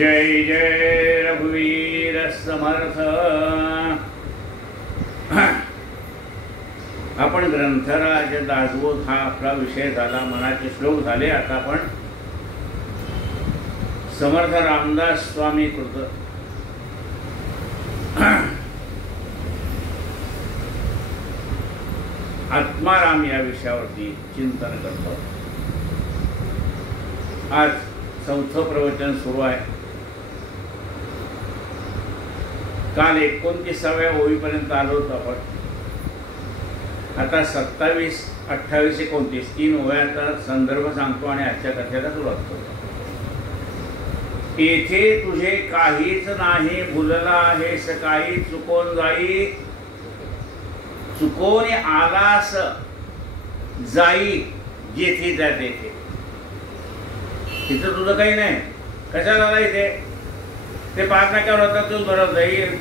जय जय रघुवीर समर्थ। आपण ग्रंथराज दासबोध हा आपला विषय झाला, मनाचे श्लोक झाले। आता आपण समर्थ रामदास स्वामी कृत आत्माराम या विषयावरती चिंतन करतो। आज चौथं प्रवचन सुरू आहे। काल 29व्या ओळीपर्यंत आलो होतो आपण। आता 27, 28, 29 तीन ओव्याचा संदर्भ सांगतो आणि आजच्या कथेला सुरुवात करतो। येथे तुझे काहीच नाही भुलला आहेस काही, चुकोन जाई चुकोन आलास जाई जेथे जा तेथे। तिथं तुझं काही नाही, कशाला आला इथे? ते पार नाक्यावर होता तो बरं जाईल,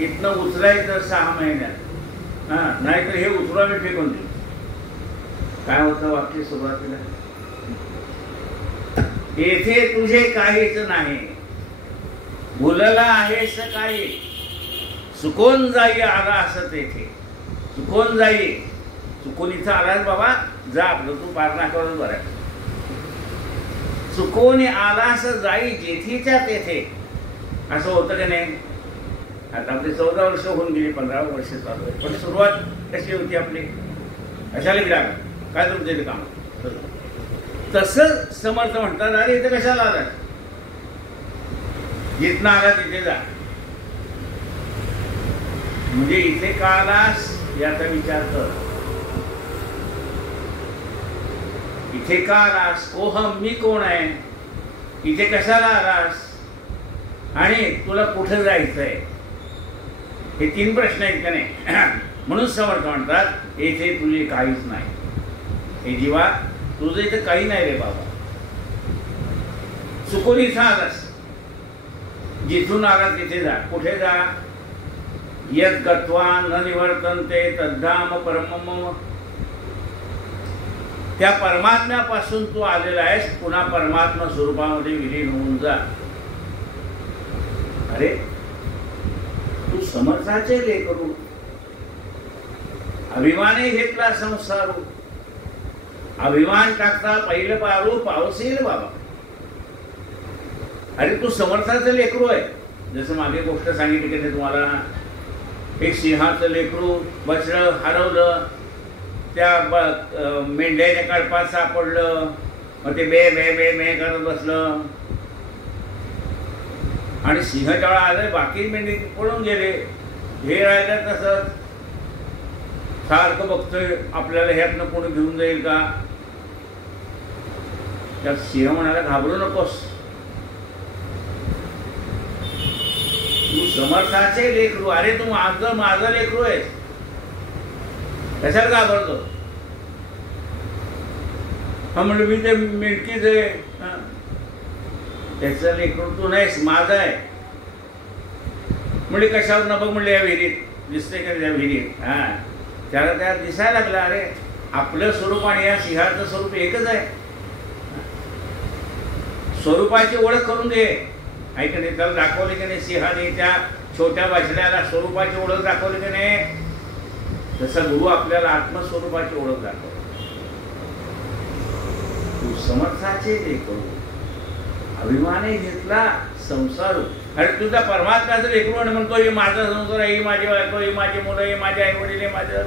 इथनं उचलायचं 6 महिन्यात। नाहीतर हे उचलून मी फेकून देऊ। काय होतं वाक्य सुरुवातीला? येथे तुझे काहीच नाही भुलला आहेस काही, चुकोन जाई आला असं तेथे। चुकोन जाई, चुकून इथं आलास बाबा, जा आपलं तू पार नाक्यावर बरं। चुकोन आलास जाई जेथेच्या तेथे, असं होतं की नाही? आता आपली 14 वर्ष होऊन गेली, 15 वर्ष चालू आहे, पण सुरुवात कशी होती आपली? कशाला गेला काय तुमचे ते काम? तसंच समर्थ म्हणतात, अरे इथे कशाला आला? जिथनं आला तिथे जा। म्हणजे इथे का आलास याचा विचार कर। इथे का आलास? कोहम, मी कोण आहे? इथे कशाला आलास आणि तुला कुठे जायचंय? हे 3 प्रश्न आहेत का नाही? म्हणून समर्थ म्हणतात येथे तुझे काहीच नाही। हे जीवा, तुझं इथे काही नाही रे बाबा। चुकून इथं आलास, जिथून आला तिथे जा। कुठे जा? यत गत्वा न निवर्तन्ते तद्धाम परमम। त्या परमात्म्यापासून तू आलेला आहेस, पुन्हा परमात्मा स्वरूपामध्ये विलीन होऊन जा। अरे तू समर्थाचे लेकरू, अभिमाने घेतला संसारू, अभिमान टाकता पहिलं पारू पावसील बाबा। अरे तू समर्थाचं लेकरू आहे। जसं मागे गोष्ट सांगितली की तुम्हाला, एक सिंहाचं लेकरू बसलं, हरवलं, त्या मेंढ्याच्या कळपात सापडलं, मग ते बे बे बे बे करत बसलं आणि सिंहाच्या वेळा आलं, बाकी मेंढी पळून गेले। हे राहिलं तसंच, सारखं बघतोय आपल्याला ह्यातनं कोणी घेऊन जाईल का? त्या सिंह म्हणाला, घाबरू नकोस, तू समर्थाचे लेकरू। अरे तू माझं लेकरू आहेस, कशाला घाबरतो? हा म्हणजे मी ते मेंढकीच आहे, त्याचं लेकरू तू नाहीस, माझं आहे। म्हणजे कशावर न बघ म्हणले, या विहिरीत दिसतंय का? त्या विहिरीत त्याला त्या दिसायला लागलं, अरे आपलं स्वरूप आणि या सिंहाचं स्वरूप एकच आहे। स्वरूपाची ओळख करून दे। ऐक नाही, त्याला दाखवली की नाही सिंहाने त्या छोट्या बछड्याला स्वरूपाची ओळख दाखवली की नाही? तसा गुरु आपल्याला आत्मस्वरूपाची ओळख दाखवतो। तू समर्थाचे लेकरू, अभिमाने घेतला संसारू। अरे तुझा परमात्म्याचं लेकरू आणि म्हणतो हे माझा संसार आहे, ही माझी बायको, ही माझी मुलं, हे माझे आई वडील, हे माझे।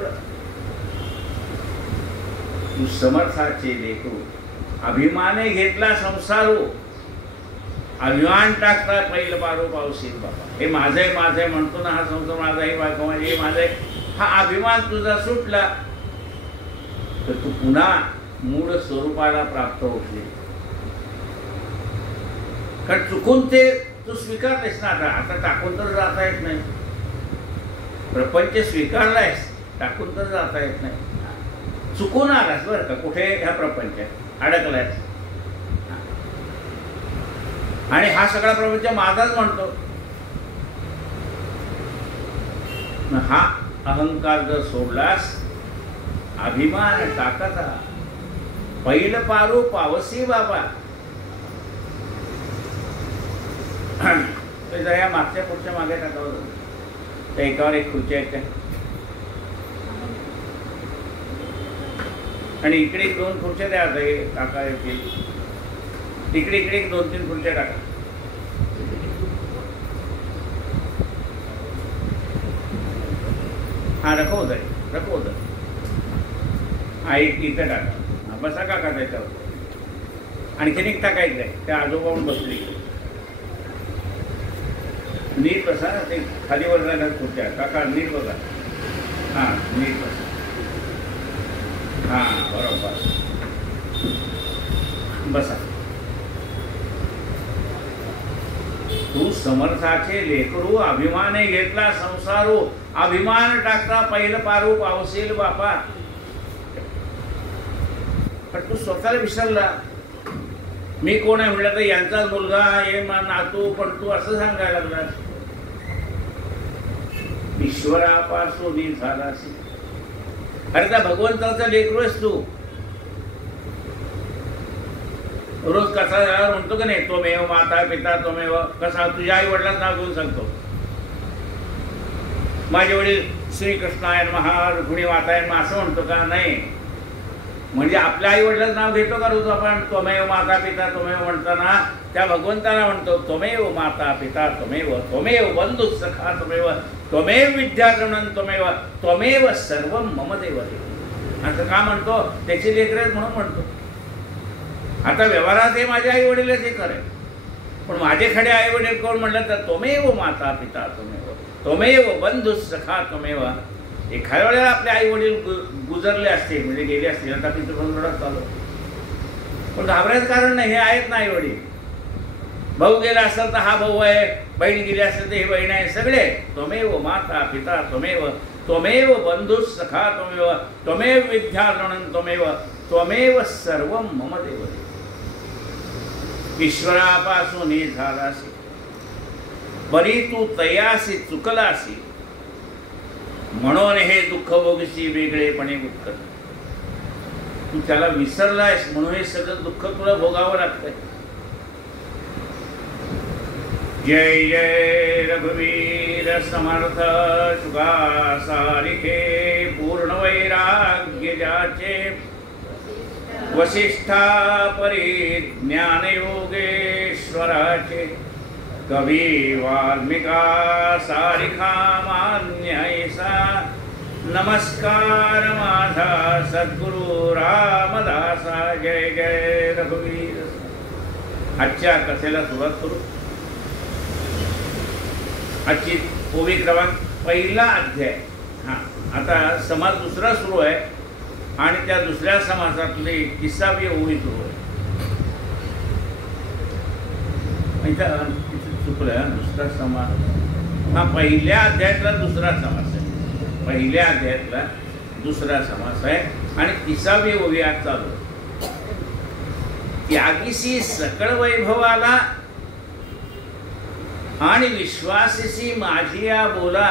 तू समर्थाचे लेकरू, अभिमाने घेतला संसारू, अभिमान टाकता पहिलं पारू पावसील बाबा। हे माझं आहे, माझं आहे म्हणतो ना, हा संसार माझा आहे, बायको माझी, हे माझं आहे। हा अभिमान तुझा सुटला तर तू पुन्हा मूळ स्वरूपाला प्राप्त होशील। कारण चुकून ते तू स्वीकारलेस ना। आता टाकून तर जाता येत नाही। प्रपंच स्वीकारलायस, टाकून तर जाता येत नाही। चुकून आलास बरं का, कुठे ह्या प्रपंचात अडकलायस आणि हा सगळा प्रपंच माझाच म्हणतो। हा अहंकार जर सोडलास, अभिमान टाकता पहिलं पारू पावसी बाबा। तर जरा या मागच्या खुर्च्या मागे टाकावं, त्या एकावर एक खुर्च्या आहेत त्या, आणि इकडे एक दोन खुर्च्या द्या आता हे टाका येतील, इकडे इकडे एक 2-3 खुर्च्या टाका. हा रखो उधर, रखो उधर. हा एक इथं टाका. बसा काका त्याच्यावर. आणखीन एक टाकायचं आहे, त्या आजोबाहून बसली नीट बसा. ते खालीवर जाणार खुर्च्या काका नीट बघा. हां नीट बसा. हां बरोबर बसा. तू समर्थाचे लेकरू, अभिमाने घेतला संसारू, अभिमान टाकता पहिलं पारू पावसेल बापा. पण तू स्वतःला विसरला. मी कोण आहे म्हटलं तर यांचा मुलगा हे नातू, पण तू असं सांगायला लागलास. ईश्वरापासून झालास. अरे त्या भगवंताचा लेकरू आहेस तू. रोज कसा म्हणतो का नाही, त्वमेव माता पिता त्वमेव. कसा तुझ्या आई वडिलांचं नाव घेऊन सांगतो. माझे वडील श्रीकृष्णाय नमः, रुक्मिणी माताय नमः असं म्हणतो का? नाही. म्हणजे आपल्या आई वडिलांचं नाव घेतो का रोज आपण? त्वमेव माता पिता त्वमेव म्हणताना त्या भगवंताला म्हणतो त्वमेव माता पिता त्वमेव, त्वमेव बंधु सखा त्वमेव, त्वमेव विद्यागणन त्वमेव, त्वमेव सर्व मम देव. असं का म्हणतो? त्याची लेकरं आहेत म्हणून म्हणतो. आता व्यवहारात हे माझे आई वडील हे खरं आहे, पण माझे खडे आई वडील कोण म्हटलं तर त्वमेव माता पिता त्वमेव, त्वमेव बंधु सखा त्वमेव. एखाद्या वेळेला आपले आई वडील गुजरले असते, म्हणजे गेले असतील, आता पितृपंधरवडाच चालू, पण घाबरायचं कारण नाही. हे आहेत ना आई वडील. भाऊ गेला असेल तर हा भाऊ आहे, बहीण गेली असेल तर ही बहीण आहे, सगळे त्वमेव माता पिता त्वमेव, त्वमेव बंधु सखा त्वमेव, त्वमेव विद्यागणन त्वमेव, त्वमेव सर्व मम देव. ईश्वरापासून हे झालासी, बरी तू तयासी चुकलासी, म्हणून हे दुःख भोगीसी वेगळेपणे उत्कट. तू त्याला विसरलायस म्हणून हे सगळं दुःख तुला भोगावं लागतंय. जय जय रघुवीर समर्थ शुका सारिखे, पूर्ण वैराग्य जाचे, वसिष्ठा परिज्ञान योगेश्वराचे, कवी वाल्मिका सारिखा मान्य ऐसा, नमस्कार माझा सद्गुरु रामदासा. जय जय रघुवीर. आजच्या कथेला सुरुवात करू. आजची ओवी क्रमांक 1 अध्याय. हां आता समास दुसरा सुरू आहे आणि त्या दुसऱ्या समासातली 30वी ओवी सुरू आहे. चुकलं, दुसरा समास. हा पहिल्या अध्यायातला दुसरा समास आहे. पहिल्या अध्यायातला दुसरा समास आहे आणि 30वी ओवी आज चालू. त्यागीसी सकळ वैभवाला आणि विश्वासीसी माझी या बोला,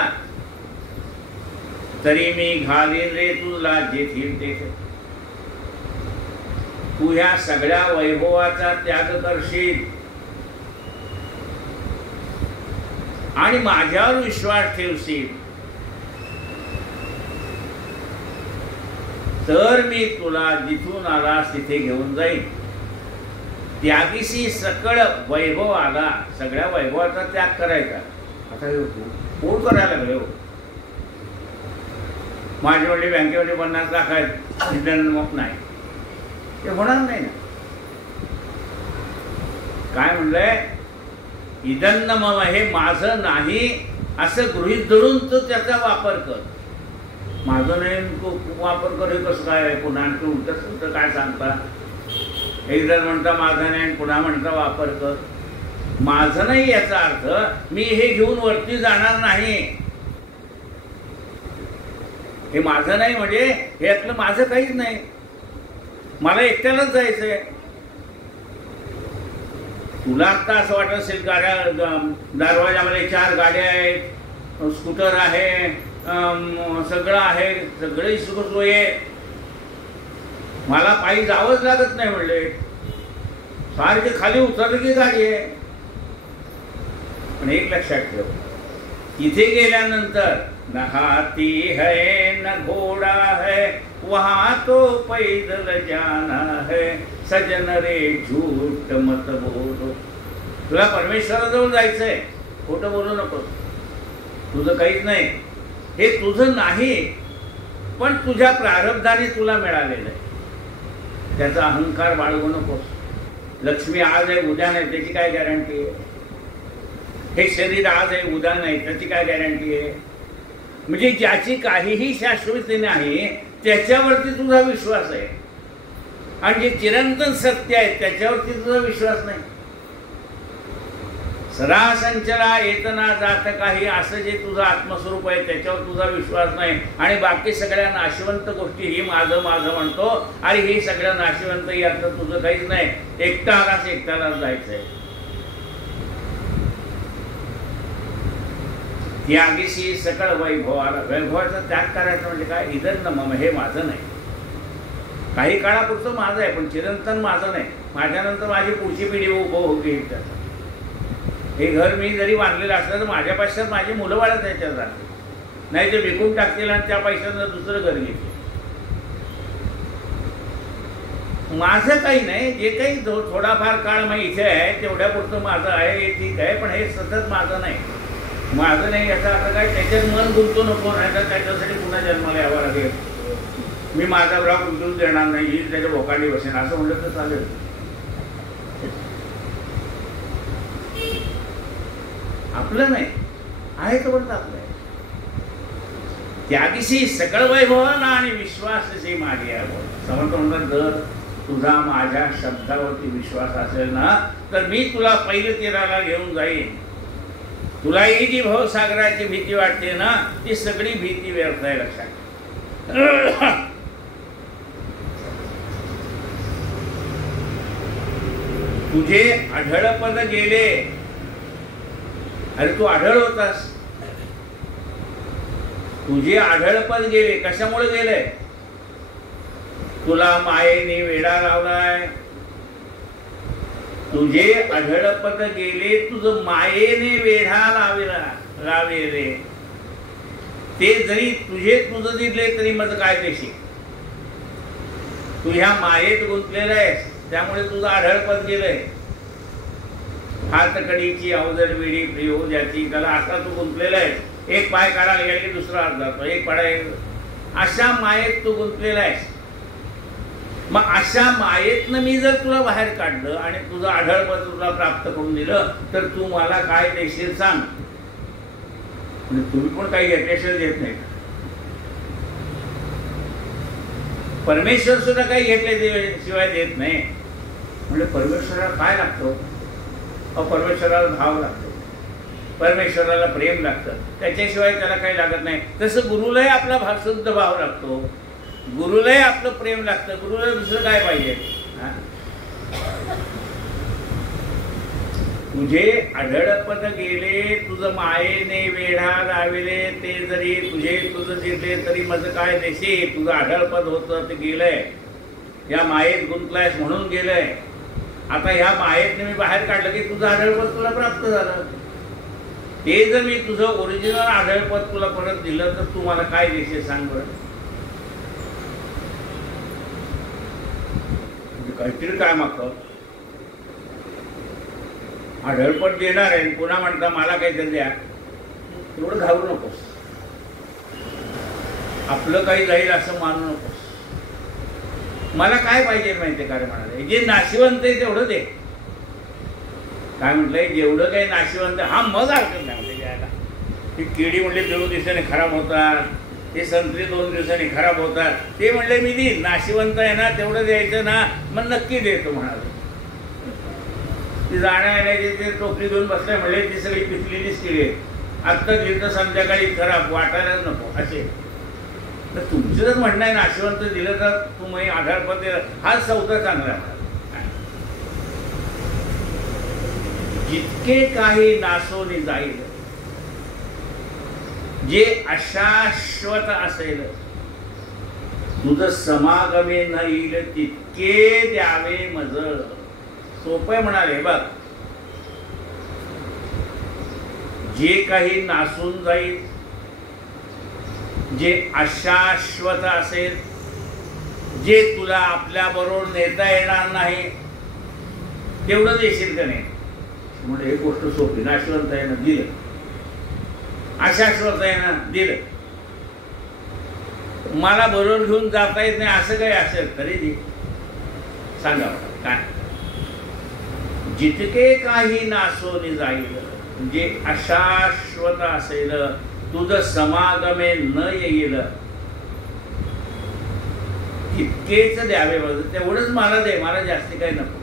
तरी मी घालीन रे तुला जेथील तेथे. तू ह्या सगळ्या वैभवाचा त्याग करशील आणि माझ्यावर विश्वास ठेवशील, तर मी तुला जिथून आलास तिथे घेऊन जाईन. त्यागीसी सकळ वैभव आला, सगळ्या वैभवाचा त्याग करायचा. आता कोण करायला लागले हो? माझे वडील बँकेमध्ये 50 लाख आहेत, नाही, ते होणार नाही ना. काय म्हणलंय? इदन्न मम, हे माझं नाही असं गृहीत धरून तो त्याचा वापर कर. माझं नाही वापर कर हे कसं काय? पुन्हा आणखी उलट काय सांगता? एक जण म्हणता माझं नाही, पुन्हा म्हणता वापर कर. माझं नाही याचा अर्थ मी हे घेऊन वरती जाणार नाही. हे माझं नाही म्हणजे यातलं माझं काहीच नाही, मला एकट्यालाच जायचंय. तुला आता असं वाटत असेल गाड्या, दरवाजामध्ये 4 गाड्या आहेत, स्कूटर आहे, सगळं आहे, सगळी सुखसोय आहे, मला पायी जावंच लागत नाही म्हणले. सारखी खाली उतरली की गाडी आहे. पण एक लक्षात ठेव, तिथे गेल्यानंतर न हाती है न घोडा है वहां तो पैदल जाना है, सजन रे झूठ मत बोलो. तुला परमेश्वराजवळ जायचंय, खोटं बोलू नको. तुझं काहीच नाही, हे तुझं नाही, पण तुझ्या प्रारब्धाने तुला मिळालेलं आहे. त्याचा अहंकार बाळगू नकोस. लक्ष्मी आज आहे उद्या नाही त्याची काय गॅरंटी आहे? हे शरीर आज आहे उद्या नाही त्याची काय गॅरंटी आहे? म्हणजे ज्याची काहीही शाश्वती नाही त्याच्यावरती तुझा विश्वास आहे, आणि जे चिरंतन सत्य आहे त्याच्यावरती तुझा विश्वास नाही. सदा संचला येतना जात काही असं जे तुझं आत्मस्वरूप आहे त्याच्यावर तुझा विश्वास नाही, आणि बाकी सगळ्या नाशिवंत गोष्टी ही माझं माझं म्हणतो. आणि ही सगळं नाशिवंत यातलं तुझं काहीच नाही. एकटा आलास एकट्यालाच जायचंय. त्यागीशी सकळ वैभवाला, वैभवाचा त्याग करायचा म्हणजे काय? इदर न मम, हे माझं नाही. काही काळापुरतं माझं आहे पण चिरंतन माझं नाही. माझ्यानंतर माझी पुढची पिढी उपभोगी त्याचा. हे घर मी जरी बांधलेलं असलं तर माझ्या पैशात माझी मुलं बाळं त्याच्यात जातील, नाही ते विकून टाकतील आणि त्या पैशानं दुसरं घर घेतील. माझं काही नाही. जे काही थोडाफार काळ मग इथे आहे तेवढ्यापुरतं माझं आहे, हे ठीक आहे, पण हे सतत माझं नाही. माझं नाही याचा आता काय त्याच्यात मन गुंतू नको, नाही तर त्याच्यासाठी पुन्हा जन्माला यावं लागेल. मी माझा ब्लॉग गुंतवून देणार नाही, ही त्याच्या भोकांडी बसेन असं म्हणलं तर चालेल. आपलं नाही आहे तोपर्यंत आपलं आहे. त्यादिवशी सकळ वैभवाला आणि विश्वासशी माझी आहे. समर्थ म्हणतात जर तुझा माझ्या शब्दावरती विश्वास असेल ना तर मी तुला पहिले तीराला घेऊन जाईन. तुला ही जी भवसागराची भीती वाटते ना ती सगळी भीती व्यर्थ आहे. लक्षात तुझे आढळपद गेले. अरे तू आढळ होतास, तुझे आढळपद गेले. कशामुळे गेले? तुला मायेने वेढा लावलाय. तुझे आढळपद गेले, तुझं मायेने वेढा लावले. ते जरी तुझं दिले तरी माझं काय देशी. तू ह्या मायेत गुंतलेला आहेस त्यामुळे तुझं आढळपद गेलंय. हातकडीची अवजड वेळी प्रियो ज्याची त्याला असा तू गुंतलेला आहेस. एक पाय काढायला गेला की दुसरा हात जातो, एक पाय. अशा मायेत तू गुंतलेला आहेस. मग अशा मायेतनं मी जर तुला बाहेर काढलं आणि तुझं आढळपद तुला प्राप्त करून दिलं तर तू मला काय देशील सांग. म्हणजे तुम्ही पण काही घेतल्याशिवाय देत नाही. परमेश्वर सुद्धा काही घेतल्याशिवाय देत नाही. म्हणजे परमेश्वराला काय लागतं? परमेश्वराला भाव लागतो, परमेश्वराला प्रेम लागतं, त्याच्याशिवाय त्याला काही लागत नाही. तसं गुरुलाही आपला शुद्ध भाव लागतो, गुरुलाही आपलं प्रेम लागतं. गुरुला दुसरं काय पाहिजे? तुझे आढळपद गेले, तुझं मायेने वेढा लाविले. ते जरी तुझं जिरले तरी माझं काय देशी. तुझं आढळपद होतं ते गेलंय. या मायेत गुंतलायस म्हणून गेलंय. आता ह्या मायेतने मी बाहेर काढलं की तुझं आढळपद तुला प्राप्त झालं. ते जर मी तुझं ओरिजिनल आढळपद तुला परत दिलं तर तू मला काय देशील सांग बरं. काहीतरी काय मागतो. आढळपद देणार आहे पुन्हा म्हणता मला काहीतरी द्या. एवढं घाबरू नकोस. आपलं काही जाईल असं मानू नकोस. मला काय पाहिजे माहितीये का रे म्हणाले, जे नाशिवंत आहे तेवढं दे. काय म्हटलंय? जेवढं काही नाशिवंत हा मग हरकत नाही म्हणजे द्यायला. ती केळी म्हणले 2 दिवसांनी खराब होतात, ते संत्री 2 दिवसांनी खराब होतात. ते म्हणले मी देईन. नाशिवंत आहे ना तेवढं द्यायचं ना, मग नक्की देतो म्हणाले. ती जाण्या येण्याची ते टोपली घेऊन बसले म्हणले ती सगळी पिकलेलीच केळी आहे. आत्ता दिवस संध्याकाळी खराब वाटायलाच नको असे. तर तुमचं जर म्हणणं आहे नाशिवंत दिलं तर तुम्ही आधारपद दिलं, हा सौदा चांगला आहे. जितके काही नासोनी जाईल, जे अशाश्वत असेल, तुझं समागमे न येईल तितके द्यावे मज. सोपं म्हणाले बघ. जे काही नासून जाईल, जे अशाश्वत असेल, जे तुला आपल्या बरोबर नेता येणार नाही, तेवढं देशील का नाही? म्हणजे हे गोष्ट सोपी. नाशवंत आहे ना, दिलं. अशाश्वत आहे ना, दिलं. मला बरोबर घेऊन जाता येत नाही असं काही असेल तरी दे. सांगा काय? जितके काही नासोनी जाईल, जे अशाश्वत असेल, तुझं समागमे न येईल, इतकेच द्यावे. तेवढंच मला दे, मला जास्ती काही नको.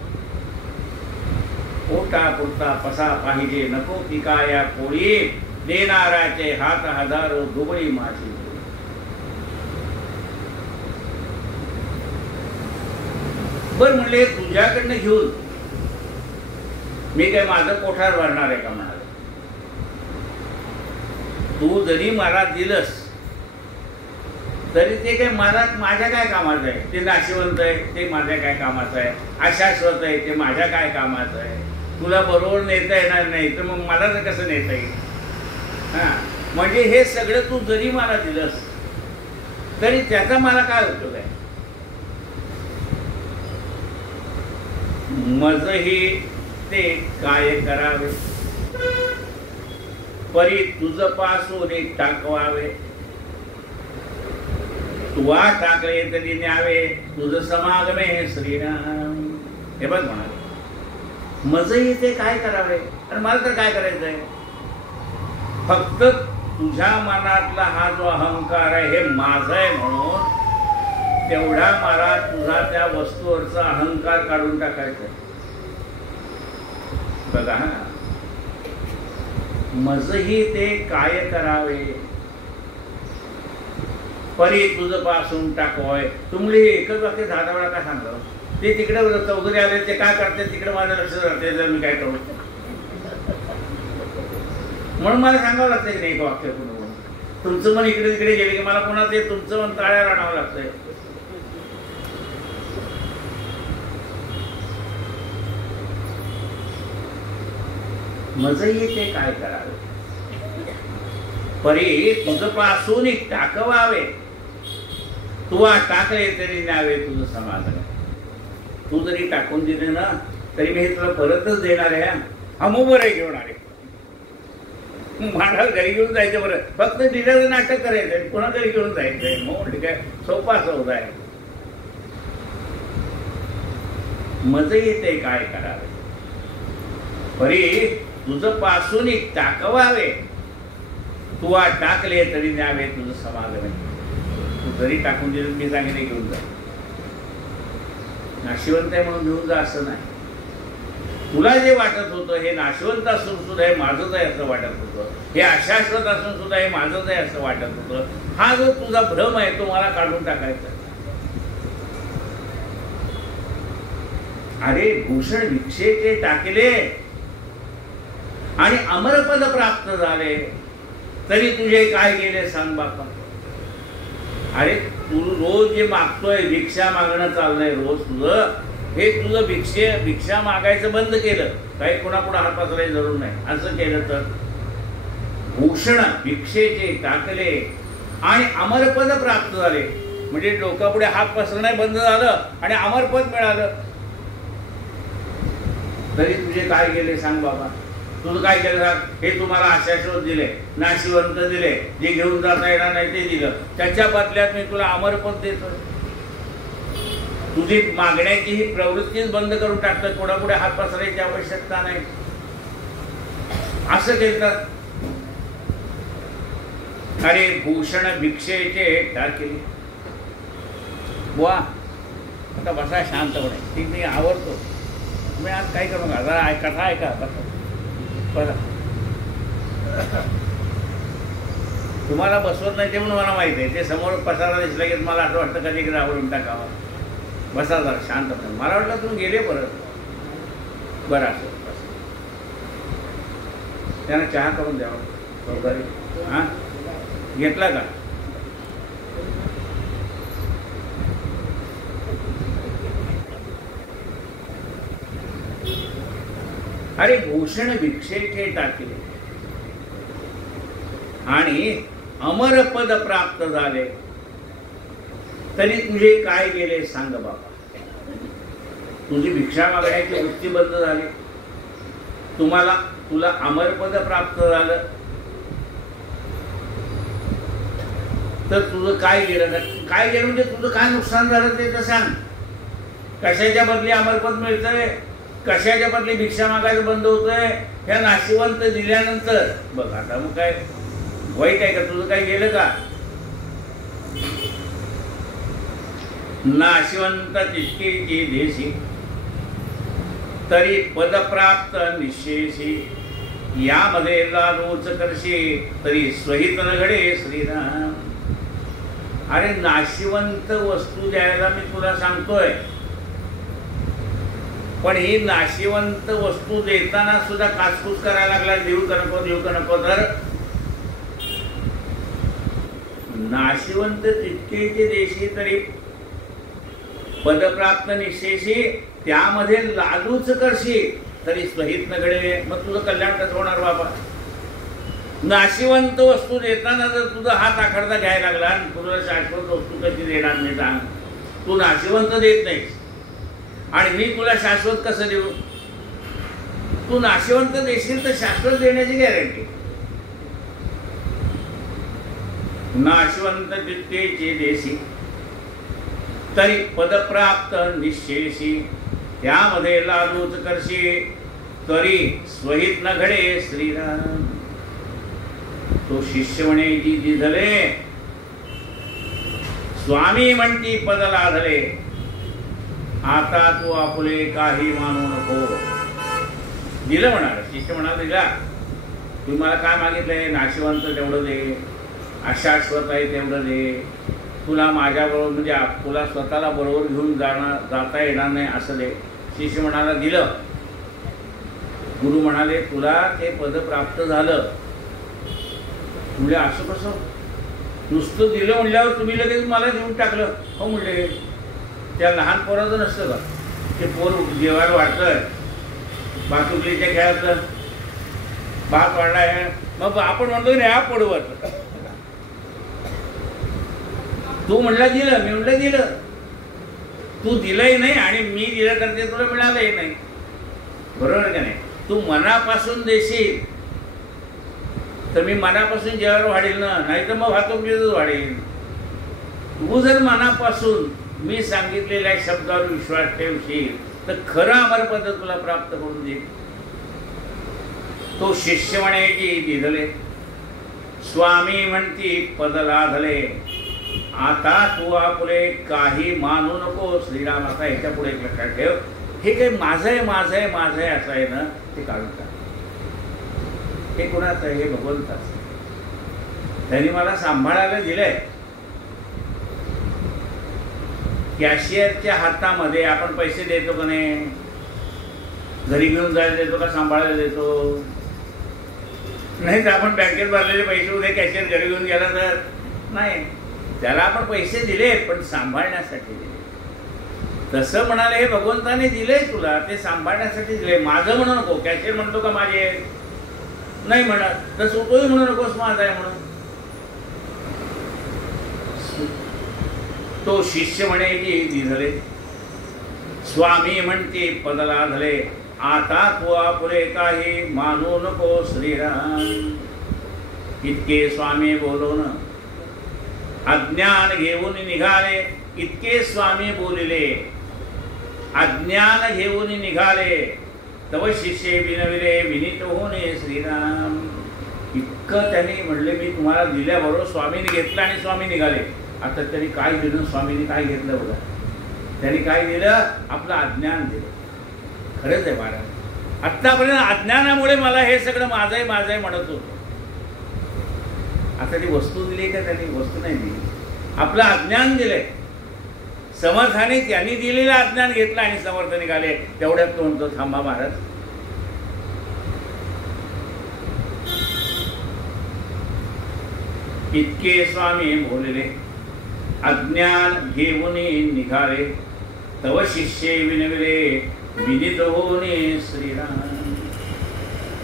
पोटा पुरता पसा पाहिजे, नको पिकाया पोळी, देणाराचे हात हजारो, दुबळी माझी. बर म्हणले तुझ्याकडनं घेऊन मी काय माझं कोठार भरणार आहे का म्हणाले. तू जरी मला दिलंस तरी ते काय माझ्या काय कामाचं आहे? ते नाशिवंत आहे, ते माझ्या काय कामाचं आहे? अशाश्वत आहे, ते माझ्या काय कामाचं आहे? तुला बरोबर नेता येणार नाही तर मग मला तर कसं नेता येईल? म्हणजे हे सगळं तू जरी मला दिलंस तरी त्याचा मला काय उपयोग आहे? मजही ते काय करावे, परी तुझ पासून टाकवावे. तुवा टाकले तरी न्यावे, तुझ समागमे हे श्रीराम. हे बघ म्हणाले मजही ते काय करावे, आणि मला तर काय करायचंय? फक्त तुझ्या मनातला हा जो अहंकार आहे हे माझं आहे म्हणून तेवढा मला तुझा त्या वस्तूवरचा अहंकार काढून टाकायचा. बघा मजही ते काय करावे, परी तुझ पासून टाकवाय. तुम्ही एकच वाक्य 10 वेळा काय सांगलं? ते तिकडे चौधरी आले, ते काय करते तिकडे माझं लक्ष राहते, जर मी काय करू म्हणून मला सांगावं लागतं की नाही एक वाक्य पुन्हा. तुमचं मन इकडे तिकडे गेले की मला पुन्हा ते तुमचं मन टाळ्या आणावं लागतंय. मजही ते काय करावे, परी तुझ पासून टाकवावे. तुवा टाकले तरी न्यावे, तुझं समाधान. तू जरी टाकून दिले ना तरी मी हे तुला परतच देणार आहे. हा मग बरं घेणार आहे. मला घरी घेऊन जायचं, बरं फक्त दिलेलं नाटक करायचंय, पुन्हा घरी घेऊन जायचंय. मग ठीक आहे, सोपा सौदा आहे. मजही ते काय करावे, परी तुझ पासून टाकवावे. तुवा टाकले तरी न्यावे, तुझं समाधान. तू जरी टाकून दिलं मी सांगितले घेऊन जा. नाशिवंत आहे म्हणून घेऊन जा असं नाही. तुला जे वाटत होतं हे नाशिवंत असून सुद्धा हे माझंच आहे असं वाटत होतं, हे अशाश्वत असून सुद्धा हे माझंच आहे असं वाटत होतं. हा जो तुझा भ्रम आहे तो मला काढून टाकायचा. अरे भूषण भिक्षेचे टाकले आणि अमरपद प्राप्त झाले तरी तुझे काय गेले सांग बापा. अरे तू रोज जे मागतोय, भिक्षा मागणं चाललंय रोज तुझं, हे तुझं भिक्षा मागायचं बंद केलं, काही कोणापुढे हात पसरायची जरूर नाही. असं केलं तर भूषण भिक्षेचे टाकले आणि अमरपद प्राप्त झाले, म्हणजे लोकांपुढे हात पसरणं बंद झालं आणि अमरपद मिळालं. तरी तुझे काय गेले सांग बाबा. तुझं काय केलं सांग? हे तुम्हाला आशाश्वत दिले, नाशिवंत दिले, जे घेऊन जाता येणार नाही ते दिलं, त्याच्या बदल्यात मी तुला अमरपद देतोय. तुझी मागण्याची ही प्रवृत्तीच बंद करून टाकतं, कोणापुढे हात पसरायची आवश्यकता नाही. असं केलं. अरे भूषण भिक्षेचे टाकले. बुवा आता बसा शांतपणे, ती मी आवडतो. तुम्ही आज काय करू नका, जरा कथा ऐका बरं. तुम्हाला बसवत नाही ते म्हणून मला माहिती आहे. ते समोर पसारा दिसला की मला असं वाटतं कधी कधी आवडून टाकावं. बसा जरा शांतपणे. मला वाटलं तुम्ही गेले परत. बरं असं त्यांना चहा करून द्यावा चौधरी. हां घेतला का? अरे भूषण भिक्षेचे टाकले. आणि अमरपद प्राप्त झाले, तरी तुझे काय गेले सांग बाबा. तुझी भिक्षा मागण्याची वृत्ती बंद झाली, तुला अमरपद प्राप्त झालं, तर तुझं काय गेलं? काय गेलं म्हणजे तुझं काय नुकसान झालं ते तर सांग. कशाच्या बदली अमरपद मिळतंय, कशाच्या बदली भिक्षा मागायचं बंद होतंय, ह्या नाशिवंत दिल्यानंतर बघ. आता मग काय वाईट आहे का? तुझं काय गेलं का? नाशिवंत तितके देशी, तरी पदप्राप्त निशेषी, यामध्ये लालूच करशी, तरी स्वहित न घडे श्रीराम. अरे नाशिवंत वस्तू द्यायला मी तुला सांगतोय, पण ही नाशिवंत वस्तू देताना सुद्धा कासकूस करायला लागला, देऊ का नको. तर नाशिवंत तितके देशी, तरी पदप्राप्त निशेषी, त्यामध्ये लालूच करशी, तरी स्वहित न घडे. मग तुझं कल्याण कसं होणार बाबा? नाशिवंत वस्तू देताना जर तुझा हात आखडता घ्यायला लागला, तुला शाश्वत वस्तू कशी देणार नाही सांग? तू नाशिवंत देत नाहीस आणि मी तुला शाश्वत कसं देऊ? तू नाशिवंत देशील तर शाश्वत देण्याची गॅरंटी. नाशिवंत तितके देशी, तरी पदप्राप्त निशेषी, त्यामध्ये लालूच करशी, तरी स्वहित न घडे श्रीराम. तो शिष्य म्हणे जी दिधले, स्वामी म्हणती पद लाधले, आता तू आपुले काही मानू नको. दिलं म्हणाल शिष्य, म्हणाल दिला. तू मला काय मागितलंय? नाशिवंत तेवढं दे, अशाश्वत आहे तेवढं दे, तुला माझ्याबरोबर म्हणजे तुला स्वतःला बरोबर घेऊन जाता येणार नाही असं दे. शिष्य म्हणाला दिलं. गुरु म्हणाले तुला ते पद प्राप्त झालं. म्हणजे असं कसं? नुसतं दिलं म्हणल्यावर तुम्ही लगेच मला देऊन टाकलं? हो म्हणले, त्या लहान पोराचं नसतं का? ते पोर जेवायला वाढतंय, बातुकलीच्या खेळातलं भात वाढला आहे, मग आपण म्हणतो नाही हा पडवत. तू म्हणला दिलं, मी म्हणलं दिलं. तू दिलंही नाही आणि मी दिलं तर ते तुला मिळालंही नाही. बरोबर का नाही? तू मनापासून देशील तर मी मनापासून जेवायला वाढेल ना, नाही तर मग भातुकलीच वाढेल. तू जर मनापासून मी सांगितलेल्या शब्दावर विश्वास ठेवशील तर खरं अमरपद तुला प्राप्त करून देईल. तो शिष्य म्हणे की दिधले, स्वामी म्हणती पद लाधले, आता तू आपुले काही मानू नको श्रीराम. आता ह्याच्या पुढे एक लक्षात ठेव, हे काही माझं आहे माझं आहे माझं आहे असं आहे ना, ते काढून टाक. हे कुणाचं आहे? हे भगवंताचं. त्यांनी मला सांभाळायला दिलंय. कॅशियरच्या हातामध्ये आपण पैसे देतो का नाही? घरी घेऊन जायला देतो का सांभाळायला देतो? नाही तर आपण बँकेत भरलेले पैसे उद्या कॅशियर घरी घेऊन गेला तर नाही. त्याला आपण पैसे दिले पण सांभाळण्यासाठी दिले. तसं म्हणाले हे भगवंताने दिलंय तुला, ते सांभाळण्यासाठी दिले. माझं म्हणू नको. कॅशियर म्हणतो का माझे नाही म्हणत, तसं तोही म्हणू नकोस माझा आहे म्हणून. तो शिष्य म्हणे की दिधले, स्वामी म्हणते पद लाधले, आता तू आपुले काही मानू नको श्रीराम. इतके स्वामी बोलून अज्ञान घेऊन निघाले. इतके स्वामी बोलिले, अज्ञान घेऊन निघाले. तव शिष्य विनविले, विनीत होणे श्रीराम. इतकं त्यांनी म्हणले मी तुम्हाला दिल्याबरोबर स्वामीने घेतलं आणि स्वामी निघाले. आता त्यांनी काय दिलं? स्वामीने काय घेतलं बघा. त्यांनी काय दिलं? आपलं अज्ञान दिलं. खरंच आहे महाराज, आत्तापर्यंत अज्ञानामुळे मला हे सगळं माझं आहे माझं आहे म्हणत होतो. आता ती वस्तू दिली का त्यांनी? वस्तू नाही दिली, आपलं अज्ञान दिलंय. समर्थाने त्यांनी दिलेलं अज्ञान घेतलं आणि समर्थ निघाले. तेवढ्यात तो म्हणतो थांबा महाराज, इतके स्वामी बोलले, अज्ञान घेऊन निघाले. तव शिष्य विनविले, विनीत होणे श्रीराम.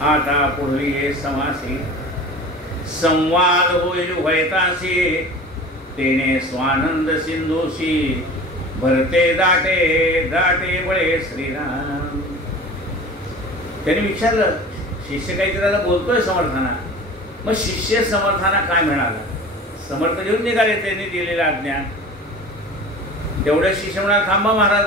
आता पुढे समासी संवाद होईल व्हयतासी तेने स्वानंद सिंधूशी भरते दाटे दाटे बळे श्रीराम. त्यांनी विचारलं शिष्य काहीतरी त्याला बोलतोय समर्थाना. मग शिष्य समर्थाना काय मिळालं? समर्थ घेऊन निघाले त्यांनी दिलेलं आज्ञा. तेवढ्या शिष्य म्हणाला थांबा महाराज.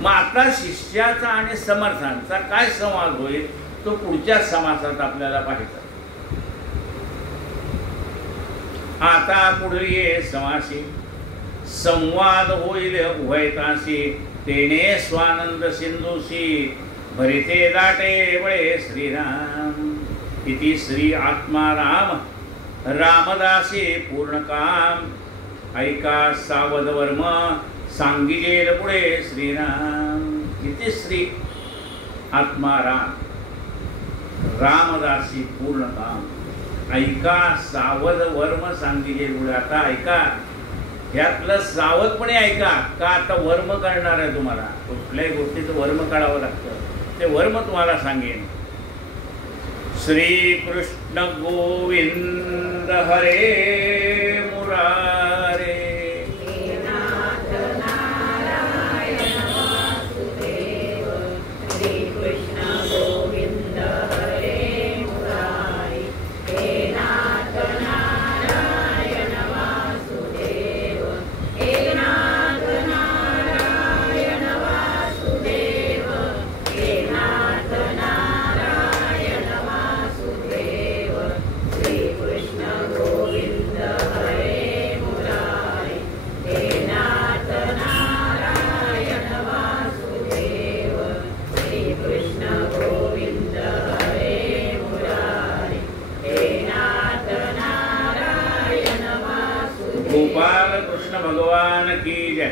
मग आता शिष्याचा आणि समर्थांचा काय संवाद होईल तो पुढच्या समासात आपल्याला पाहायचा. आता पुढे ये समासी संवाद होईल उभयतासी तेने स्वानंद सिंधूशी भरिते दाटे बळे श्रीराम. इति श्री आत्मा राम रामदासी पूर्ण काम ऐका सावध वर्म सांगिजेल पुढे श्रीराम. इति श्री आत्मा राम रामदासी पूर्ण काम ऐका सावध वर्म सांगिजेल पुढे. आता ऐका ह्यातलं सावधपणे ऐका. का आता वर्म करणार आहे तुम्हाला. कुठल्याही गोष्टीचं वर्म काढावं लागतं. ते वर्म तुम्हाला सांगेन. श्री कृष्ण गोविंद हरे मुरारे गोपाल कृष्ण भगवान की जय.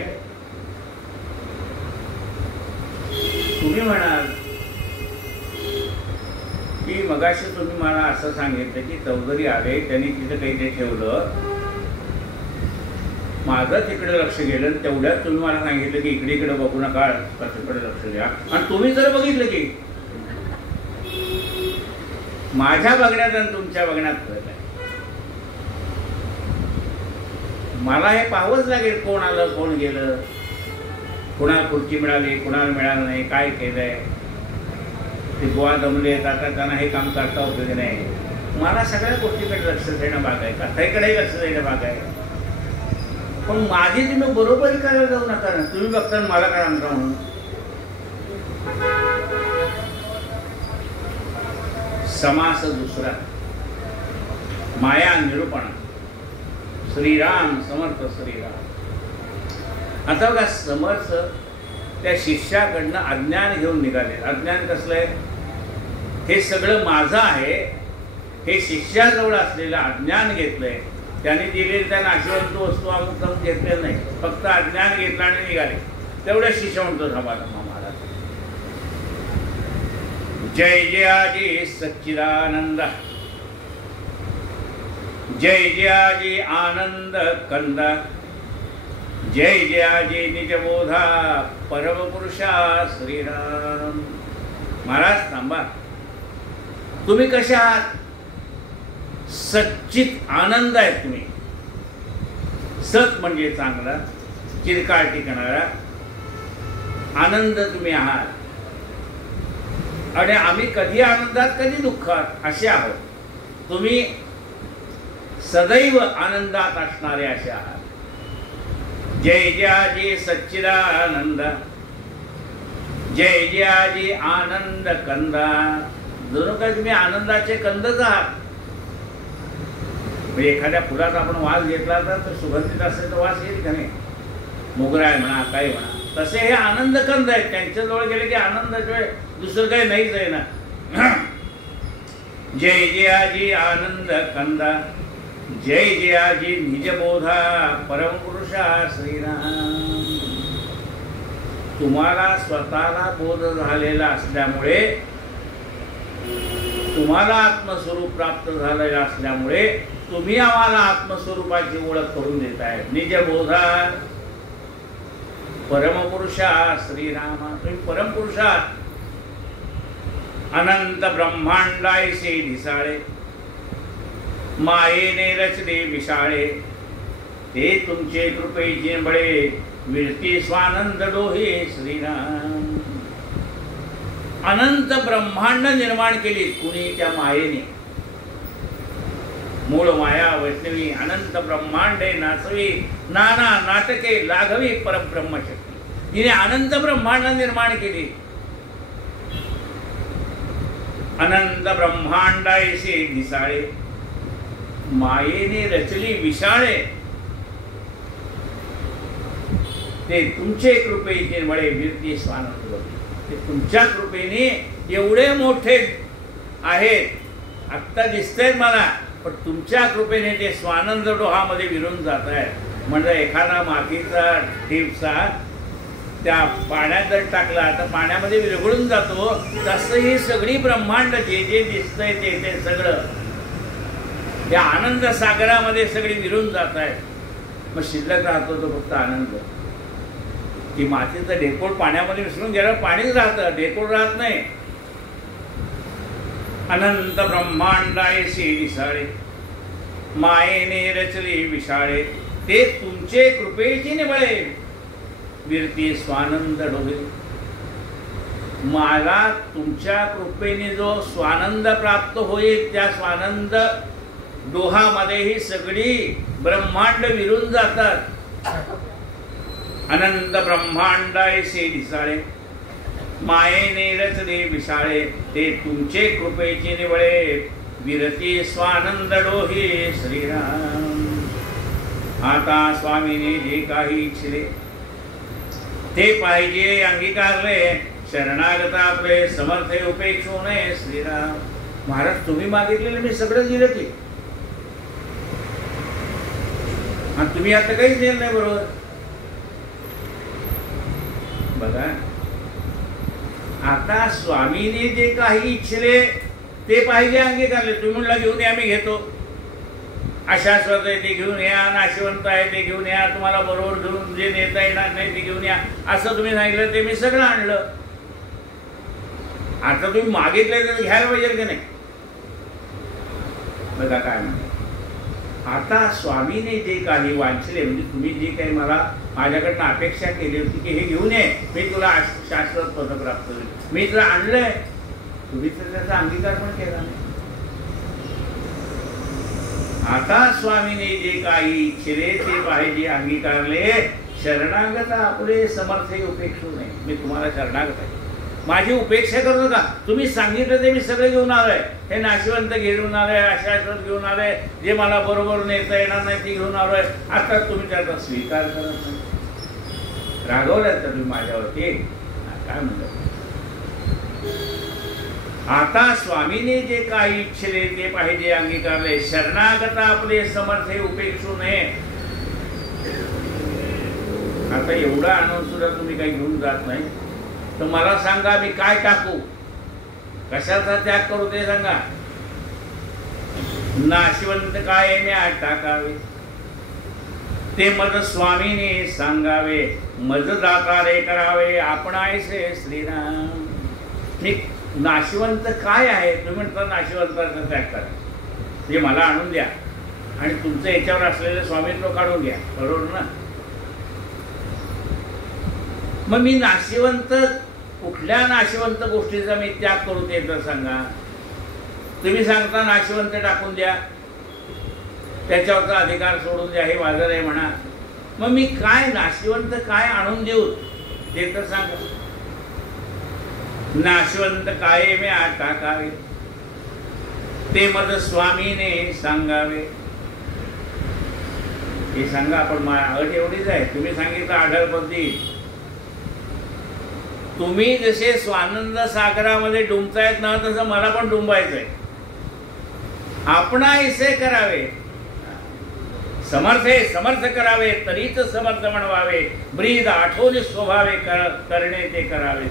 तुम्ही म्हणाल की मगाशी तुम्ही मला असं सांगितलं की चौधरी आले त्यांनी तिथे काहीतरी ठेवलं माझं तिकडे लक्ष गेलं तेवढ्यात तुम्ही मला सांगितलं की इकडे इकडे बघू नका तिकडे लक्ष द्या. आणि तुम्ही जर बघितलं की माझ्या बघण्यात आणि तुमच्या बघण्यात फरक आहे. मला हे पाहावंच लागेल कोण आलं कोण गेलं कुणाला खुर्ची मिळाली कुणाला मिळालं नाही काय केलंय ते गोवा जमले आता त्यांना हे काम करता उपयोग नाही. मला सगळ्या गोष्टीकडे लक्ष देणं भाग आहे कथेकडेही लक्ष देणं भाग आहे. पण माझी तुम्ही बरोबरी करायला जाऊ नका ना. तुम्ही बघता मला काय आणता म्हणून. समास दुसरा माया निरूपण श्रीराम समर्थ श्रीराम. आता बघा समर्थ त्या शिष्याकडनं अज्ञान घेऊन निघाले. अज्ञान कसलं आहे? हे सगळं माझं आहे हे शिष्याजवळ असलेलं अज्ञान घेतलंय. त्यांनी दिलेली त्या नाशवंत वस्तू अमुक अमुक घेतलेलं नाही. फक्त अज्ञान घेतलं आणि निघाले. तेवढ्या शिष्य म्हणतो थांबाला महाराज. जय जयाजी सच्चिदानंद जय जयाजी आनंद कंद जय जयाजी निजबोधा परमपुरुषा श्रीराम. महाराज थांबा. तुम्ही कशा आहात? सच्चित आनंद आहे तुम्ही. सत म्हणजे चांगला चिरकाळ टिकणारा आनंद तुम्ही आहात. आणि आम्ही कधी आनंदात कधी दुःखात असे आहोत. तुम्ही सदैव आनंदात असणारे असे आहात. जय जयाजी सच्चिदानंद जय जयाजी आनंद कंदा. जणू काय तुम्ही आनंदाचे कंदच आहात. म्हणजे एखाद्या फुलात आपण वास घेतला तर सुगंधित असेल तर वास येईल का नाही. मोगरा आहे म्हणा काही म्हणा. तसे हे आनंद कंद आहेत. त्यांच्याजवळ गेले की आनंदाशिवाय दुसरं काही नाहीच आहे ना. जय जयाजी आनंद कंदा जय जयाजी निजबोधा परमपुरुषा श्रीराम. तुम्हाला स्वतःला बोध झालेला असल्यामुळे तुम्हाला आत्मस्वरूप प्राप्त झालेलं असल्यामुळे तुम्ही आम्हाला आत्मस्वरूपाची ओळख करून देताय. निजबोधा परमपुरुषा श्रीरामा. तुम्ही परमपुरुषात अनंत ब्रह्मांडायसे ढिसाळे मायेने रचले विशाळे ते तुमचे कृपेचे बळे विरते स्वानंद डोहे श्रीराम. अनंत ब्रह्मांड निर्माण केली कुणी? त्या मायेने. मूळ माया वैष्णवी अनंत ब्रह्मांडे नाचवी नाना नाटके लाघवी परब्रह्मशक्ती. तिने अनंत ब्रह्मांड निर्माण केली. अनंत ब्रह्मांडायसे दिसाळे मायेने रचली विशाळे ते तुमचे कृपेचे मळे विरती स्वानंद. ते तुमच्या कृपेने एवढे मोठे आहेत, आत्ता दिसतंय मला, पण तुमच्या कृपेने ते स्वानंद डोहामध्ये विरून जात आहे. म्हणजे एखादा मातीचा ठिपसा त्या पाण्यात जर टाकला तर पाण्यामध्ये विरघळून जातो, तसं ही सगळी ब्रह्मांड जे जे दिसतंय ते सगळं त्या आनंद सागरामध्ये सगळी विरून जात आहे. मग शिल्लक राहतो तो फक्त आनंद. ती मातीचं ढेकोळ पाण्यामध्ये मिसळून गेल्यावर पाणीच राहतं, ढेकोळ राहत नाही. अनंत ब्रह्मांडायसे दिसाळे मायेने रचले विशाळे ते तुमचे कृपेची निबळे विरती स्वानंद डोहे. मला तुमच्या कृपेने जो स्वानंद प्राप्त होईल त्या स्वानंद डोहामध्ये ही सगळी ब्रह्मांड विरून जातात. अनंत ब्रह्मांडायसे दिसाळे मायेने रचले विशाळे ते तुमचे कृपेचे निवळे विरती स्वानंद डोहे श्रीराम. आता स्वामीने जे काही इच्छिले ते पाहिजे अंगीकारले शरणागत आपले समर्थ उपेक्षू नये श्रीराम. महाराज तुम्ही मागितलेलं मी सगळं दिलं की, आणि तुम्ही आता काहीच दिलं नाही. बरोबर बघा, आता स्वामीने जे काही इच्छिले ते पाहिजे अंगीकारले. तुम्ही म्हणला घेऊन या, मी घेतो. अशाश्वत आहे ते घेऊन या, नाशिवंत आहे ते घेऊन या, तुम्हाला बरोबर घेऊन जे नेता येणार नाही ते घेऊन या, असं तुम्ही सांगितलं ते मी सगळं आणलं. आता तुम्ही मागितलं तर घ्यायला पाहिजे की नाही? बघा काय म्हणते, आता स्वामीने जे काही वांछले म्हणजे तुम्ही जे काही मला माझ्याकडनं अपेक्षा केली होती की हे घेऊन ये, मी तुला शाश्वत पद प्राप्त होईल, मी तुला आणलंय, तुम्ही तर त्याचा अंगीकार पण केला नाही. आता स्वामीने जे काही इच्छिले ते पाहिजे अंगीकारले शरणागत आपले समर्थ उपेक्षू नाही. मी तुम्हाला शरणागत आहे, माझी उपेक्षा करू नका. तुम्ही सांगितलं ते मी सगळे घेऊन आलोय. हे नाशिवंत घेऊन आलोय, आशाश्वत घेऊन आलोय, जे मला बरोबर नेता येणार नाही ते घेऊन आलोय. आता तुम्ही त्याचा स्वीकार करत नाही, रागवल्यात तर तुम्ही माझ्यावरती. काय म्हणतात, आता स्वामीने जे काही इच्छिले ते पाहिजे अंगीकारले शरणागत आपले समर्थ उपेक्षू नये. आता एवढा आणून सुद्धा तुम्ही काही घेऊन जात नाही, तर मला सांगा मी काय टाकू, कशाचा त्याग करू ते सांगा. नाशिवंत काय मी आज टाकावे ते मज स्वामीने सांगावे, मज दातारे करावे आपणायसे श्रीराम. मी नाशिवंत काय आहे तुम्ही म्हणता, नाशिवंताचा त्याग करा, ते मला आणून द्या आणि तुमचं याच्यावर असलेलं स्वामित्व काढून घ्या. बरोबर ना? मग मी नाशिवंत कुठल्या नाशिवंत गोष्टीचा मी त्याग करू ते तर सांगा. तुम्ही सांगता नाशिवंत टाकून द्या, त्याच्यावरचा अधिकार सोडून द्या, हे माझं आहे म्हणा. मग मी काय नाशिवंत काय आणून देऊ ते तर सांगा. नाशिवंत काय मी आज टाकावे ते मज स्वामीने सांगावे. हे सांगा. आपण अट एवढीच आहे, तुम्ही सांगितलं आढळपदी. तुम्ही जसे स्वानंद सागरामध्ये डुंबतायत ना, तसं मला पण डुंबायचंय. आपणायसे करावे, समर्थ करावे, तरीच समर्थ म्हणवावे, ब्रीद आठवणी स्वभावे करणे ते करावे.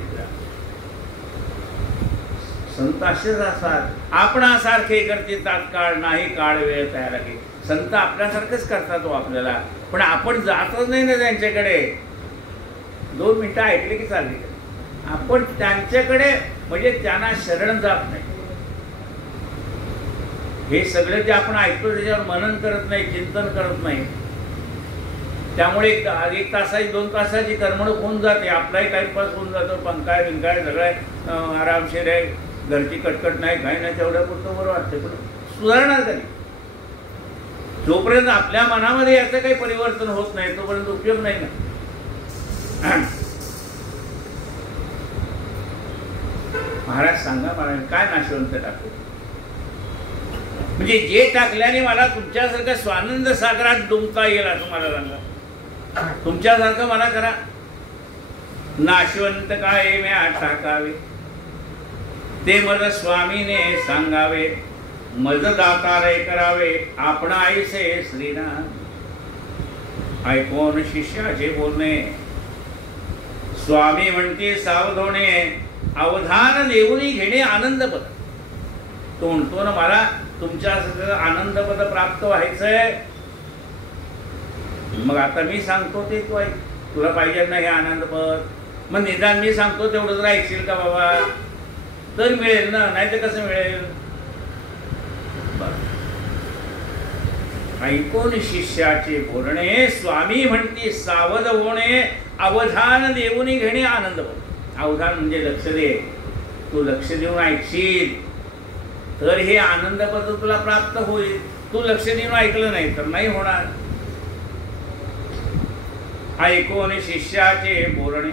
संत असेच असतात, आपणासारखे करते तात्काळ नाही काळ वेळ तयार आहे. संत आपल्यासारखंच करतात तो आपल्याला, पण आपण जातच नाही ना त्यांच्याकडे. 2 मिनिटं ऐकले की चालले, आपण त्यांच्याकडे म्हणजे त्यांना शरण जात नाही. हे सगळं जे आपण ऐकतो त्याच्यावर मनन करत नाही, चिंतन करत नाही, त्यामुळे एक तासाची 2 तासाची करमणूक होऊन जाते, आपलाही टाइमपास होऊन जातो, पंखाय बिंकाय सगळं आरामशीर आहे, घरची कटकट नाही, काही नाही, तेवढ्या पुरतं बरं वाटते. पण सुधारणार कधी? जोपर्यंत आपल्या मनामध्ये याचं काही परिवर्तन होत नाही तोपर्यंत उपयोग नाही ना. महाराज सांगा मला काय नाशवंत टाकू, म्हणजे जे टाकल्याने मला तुमच्यासारख्या स्वानंद सागरात डुंबता येईल असं मला सांगा. तुमच्यासारखं मला करा. नाशवंत काय म्या टाकावे ते मज स्वामीने सांगावे, मज दातारे करावे आपण आईसे श्रीनाम. ऐकून शिष्याचे बोलणे स्वामी म्हणते सावध होणे, अवधान देऊनी घेणे आनंदपद. तो म्हणतो ना मला तुमच्या आनंदपद प्राप्त व्हायचंय, मग आता मी सांगतो ते तू ऐक. तुला पाहिजे ना हे आनंदपद, मग निदान मी सांगतो तेवढं जर ऐकशील का बाबा, तर मिळेल ना, नाही तर कसं मिळेल. ऐकून शिष्याचे बोलणे स्वामी म्हणते सावध होणे, अवधान देऊन घेणे आनंदपद. अवधान म्हणजे लक्ष दे, तू लक्ष देऊन ऐकशील तर हे आनंदपद तुला प्राप्त होईल. तू लक्ष देऊन ऐकलं नाही तर नाही होणार. ऐकून शिष्याचे बोलणे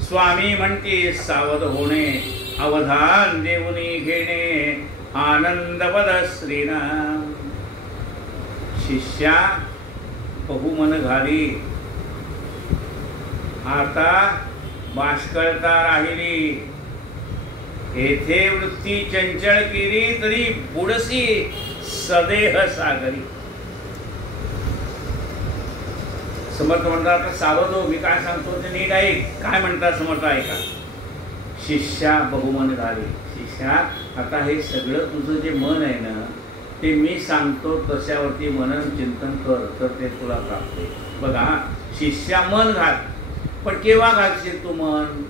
स्वामी म्हणते सावध होणे, अवधान देऊनी घेणे आनंदपद श्रीनाम. शिष्या बहुमन घाली आता बाष्कळता राहिली, येथे वृत्ती चंचल केली तरी बुडसी सदेह सागरी. समर्थ म्हणतात सावध हो, मी काय सांगतो ते नीट ऐक. काय म्हणतात समर्थ ऐका. शिष्या बहुमन झाली. शिष्या आता हे सगळं तुझं जे मन आहे ना ते मी सांगतो तशावरती मनन चिंतन कर तर ते तुला प्राप्त होईल. बघा शिष्या मन घाल, पण केव्हा घालशील तू मन?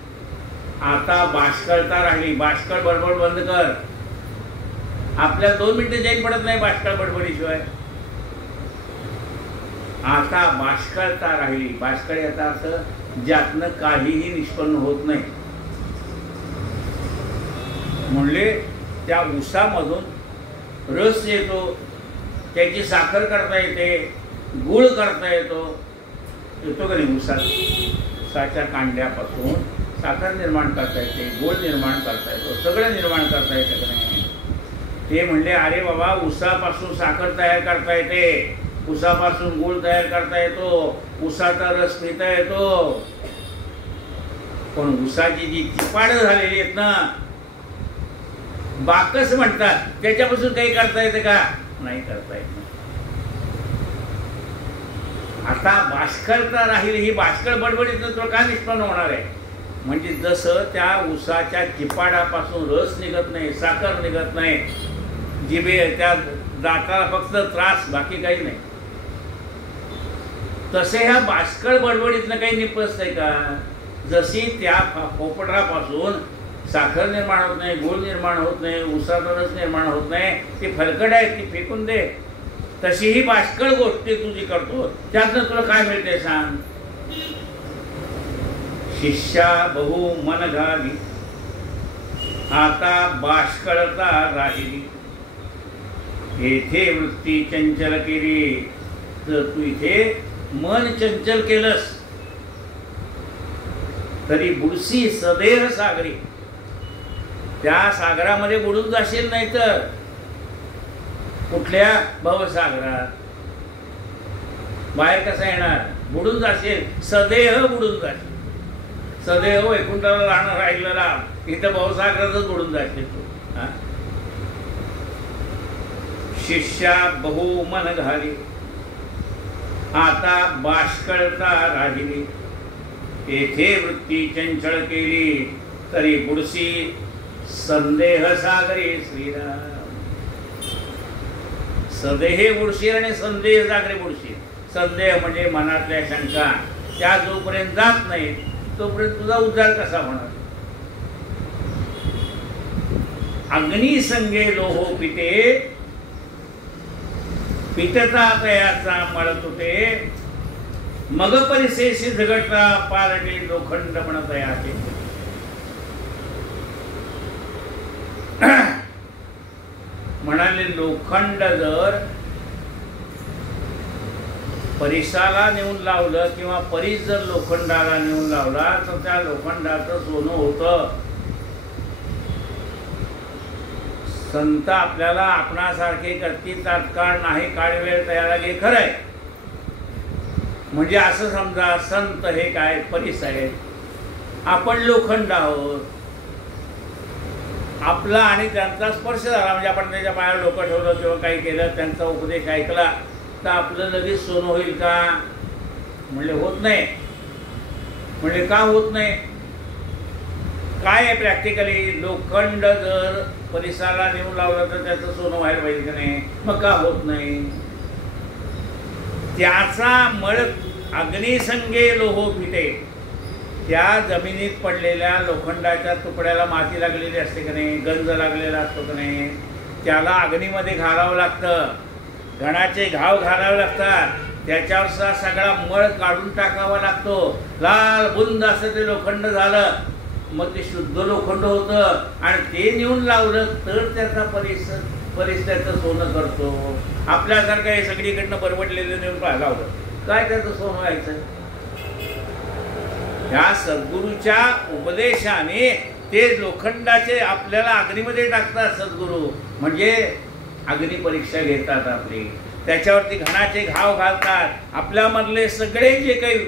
आता बाष्कळता राहिली. बाष्कळ बडबड बंद कर. आपल्या 2 मिनिटं जाईल पडत नाही बाष्कळ बडबडीशिवाय. आता बाष्कळता राहिली. बाष्कळ याचा अर्थ ज्यातनं काहीही निष्पन्न होत नाही. म्हणले त्या ऊसामधून रस येतो, त्याची साखर करता येते, गुळ करता येतो का नाही? ऊसाच्या कांड्यापासून साखर निर्माण करता येते, गुळ निर्माण करता येतो, सगळं निर्माण करता येतं का नाही? ते म्हणले अरे बाबा ऊसापासून साखर तयार करता येते, ऊसापासून गुळ तयार करता येतो, ऊसाचा रस पिता येतो, पण ऊसाची जी चिपाड झालेली आहेत ना बाकस म्हणतात, त्याच्यापासून काही करता येते का? नाही करता येत. आता बाष्कळता राहिली. ही बाष्कळ बडबडीतनं तुला काय निष्पन्न होणार आहे? म्हणजे जसं त्या ऊसाच्या चिपाडापासून रस निघत नाही, साखर निघत नाही, जिभे त्या दाताला फक्त त्रास, बाकी काही नाही, तसे ह्या बाष्कळ बडबडीतनं काही निपजतंय का? जशी त्या पोपटापासून साखर निर्माण होत नाही, गुळ निर्माण होत नाही, ऊसाचा रस निर्माण होत नाही, ती फलकड आहे, ती फेकून दे. तशी ही बाष्कळ गोष्टी तुझी करतो, त्यातनं तुला काय मिळते सांग? शिष्या बहु मन घाली आता बाष्कळता राहिली, येथे वृत्ती चंचल केली. तर तू इथे मन चंचल केलंस तरी बुडसी सदैव सागरी. त्या सागरामध्ये बुडून जाशील, नाही तर कुठल्या भवसागरात बाहेर कसा येणार? बुडून जाशील, सदैव बुडून जाशील. सदैव वैकुंठाला राहणार राहिलं राम, इथं भवसागरातच बुडून जाशील तू. शिष्या बहु मन घाली आता बाष्कळता राहिली, येथे वृत्ती चंचल केली तरी बुडसी संदेह सागरी श्रीराम. सदेह बुडशील आणि संदेह सागरी बुडशील. संदेह म्हणजे मनातल्या शंका, त्या जोपर्यंत जात नाही तोपर्यंत तुझा उद्धार कसा होणार? अग्नी संगे लोहो पिते पिटता तयाचा मळ तुटे, मग परिसेशी झगडता पारटे लोखंड म्हणत याचे. म्हणाले लोखंड जर परिसाला नेऊन लावलं किंवा परीस जर लोखंडाला नेऊन लावला तर त्या लोखंडाचं सोनं होतं. संत आपल्याला आपणासारखे करतील तात्काळ नाही, काळ वेळ तयार लागे, खरंय. म्हणजे असं समजा संत हे काय परीस आहेत, आपण लोखंड आहोत. आपला आणि त्यांचा स्पर्श झाला म्हणजे आपण त्याच्या पायावर डोकं ठेवलं किंवा काही केलं, त्यांचा उपदेश ऐकला तर आपलं लगेच सोनं होईल का? म्हणजे होत नाही. म्हणजे का होत नाही? काय आहे प्रॅक्टिकली? लोखंड जर परिसराला नेऊन लावलं तर त्याचं सोनं व्हायला पाहिजे की नाही? मग का होत नाही? त्याचा मळ अग्निसंगे लोहो फिटे. त्या जमिनीत पडलेल्या लोखंडाच्या तुकड्याला माती लागलेली असते की नाही, गंज लागलेला असतो की नाही, त्याला अग्नीमध्ये घालावं लागतं, घणाचे घाव घालावे लागतात, त्याच्यावर सगळा मळ काढून टाकावा लागतो. लाल बुंद असं ते लोखंड झालं, मग ते शुद्ध लोखंड होतं. आणि ते नेऊन लावलं तर त्याचा परिसराचं सोनं करतो. आपल्यासारखं हे सगळीकडनं बरवटलेलं नेऊन लावलं काय त्याचं सोनं व्हायचं? या सद्गुरूच्या उपदेशाने ते लोखंडाचे आपल्याला अग्नीमध्ये टाकतात सद्गुरू. म्हणजे अग्नी परीक्षा घेतात आपली, त्याच्यावरती घणाचे घाव घालतात. आपल्यामधले सगळे जे काही